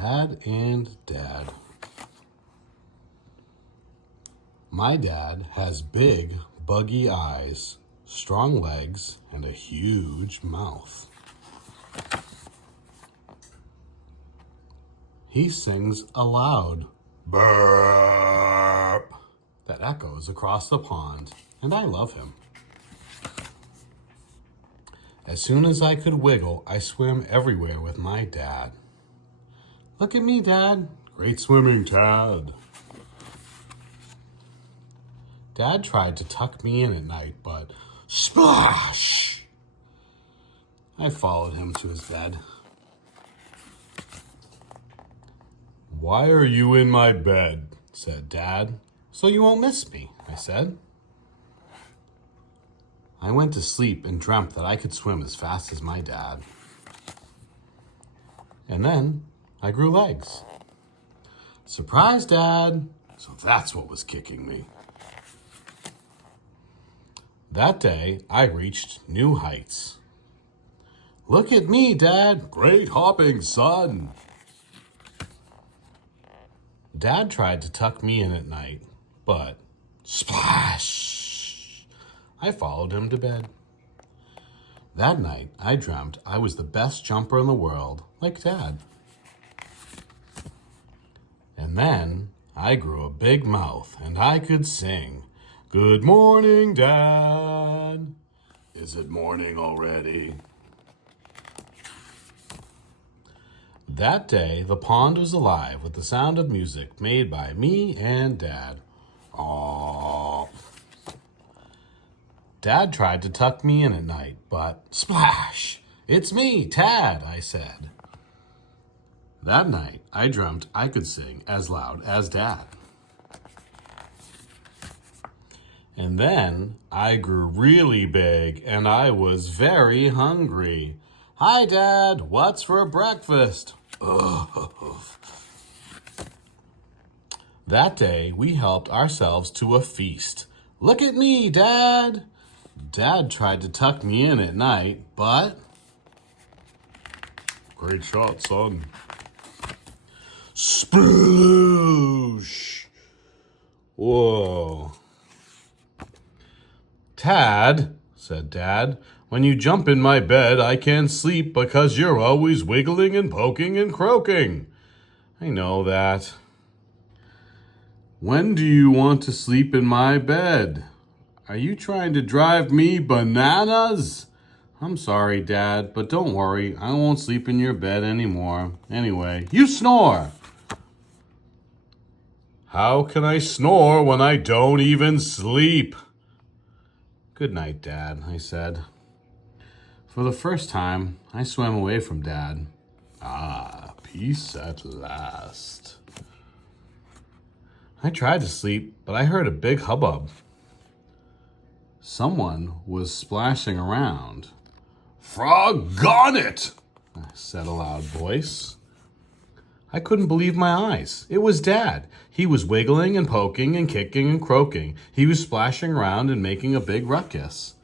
Dad and Dad. My dad has big, buggy eyes, strong legs, and a huge mouth. He sings a loud burp that echoes across the pond, and I love him. As soon as I could wiggle, I swim everywhere with my dad. Look at me, Dad. Great swimming, Tad. Dad tried to tuck me in at night, but splash! I followed him to his bed. Why are you in my bed? Said Dad. So you won't miss me, I said. I went to sleep and dreamt that I could swim as fast as my dad. And then I grew legs. Surprise, Dad! So that's what was kicking me. That day, I reached new heights. Look at me, Dad! Great hopping, son! Dad tried to tuck me in at night, but splash! I followed him to bed. That night, I dreamt I was the best jumper in the world, like Dad. And then I grew a big mouth and I could sing, Good morning, Dad. Is it morning already? That day, the pond was alive with the sound of music made by me and Dad. Aww. Dad tried to tuck me in at night, but splash! It's me, Tad, I said. That night, I dreamt I could sing as loud as Dad. And then I grew really big and I was very hungry. Hi, Dad, what's for breakfast? Ugh. That day, we helped ourselves to a feast. Look at me, Dad. Dad tried to tuck me in at night, but... Great shot, son. Sploosh! Whoa. Tad, said Dad, when you jump in my bed, I can't sleep because you're always wiggling and poking and croaking. I know that. When do you want to sleep in my bed? Are you trying to drive me bananas? I'm sorry, Dad, but don't worry. I won't sleep in your bed anymore. Anyway, you snore. How can I snore when I don't even sleep? Good night, Dad, I said. For the first time, I swam away from Dad. Ah, peace at last. I tried to sleep, but I heard a big hubbub. Someone was splashing around. Frog-gone it, I said a loud voice. I couldn't believe my eyes. It was Dad. He was wiggling and poking and kicking and croaking. He was splashing around and making a big ruckus.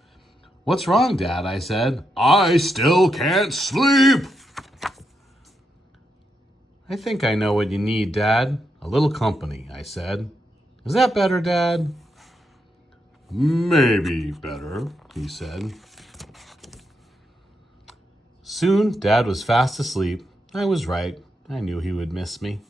What's wrong, Dad? I said. I still can't sleep. I think I know what you need, Dad. A little company, I said. Is that better, Dad? Maybe better, he said. Soon, Dad was fast asleep. I was right. I knew he would miss me.